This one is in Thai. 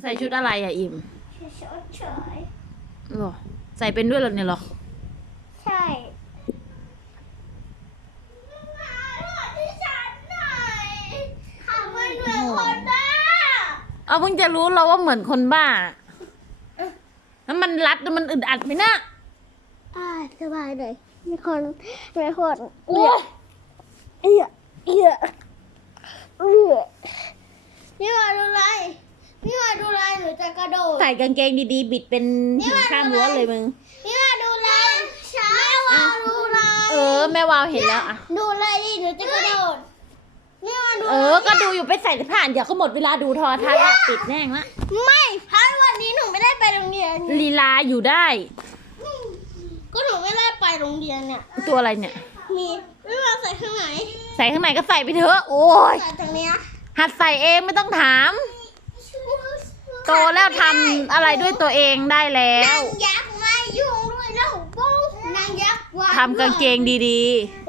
ใส่ชุดอะไรอะอิมเฉยเฉยหรอใส่เป็นด้วยเหรอเนี่ยเหรอ ๆใช่มาที่ฉันหน่อยทำไมเหมือนคนบ้าเอาเพิ่งจะรู้เราว่าเหมือนคนบ้า แล้วมันรัดแล้วมันอึดอัดไหมนะอ่าสบายเลยมีคนมีคนเอียเอียเอียเอียนี่มาดูไรนี่มาดูไรหนูจะกระโดดใส่กางเกงดีๆ บิดเป็นถึงข้ามรั้วเลยมึงนี่มาดูไรแม่วาดูไรเออ แม่วาวเห็นแล้วอะ ดูไรดิหนูจะกระโดดนี่มาดูเออ ก็ดูอยู่ไปใส่ผ่านเดี๋ยวก็หมดเวลาดูโทอทัศน์ละปิดแน่งละไม่เพราะวันนี้หนูไม่ได้ไปโรงเรียนลีลาอยู่ได้ ก็หนูไม่ได้ไปโรงเรียนเนี่ยตัวอะไรเนี่ย มีไม่มาใส่ข้างไหนใส่ข้างในก็ใส่ไปเถอะ โอ้ยใส่ตรงเนี้ยหัดใส่เองไม่ต้องถาม โตแล้วทำอะไรด้วยตัวเองได้แล้วนางยักษ์มายุ่งด้วยแล้วโป้งนางยักษ์วาง ทำกางเกงดีน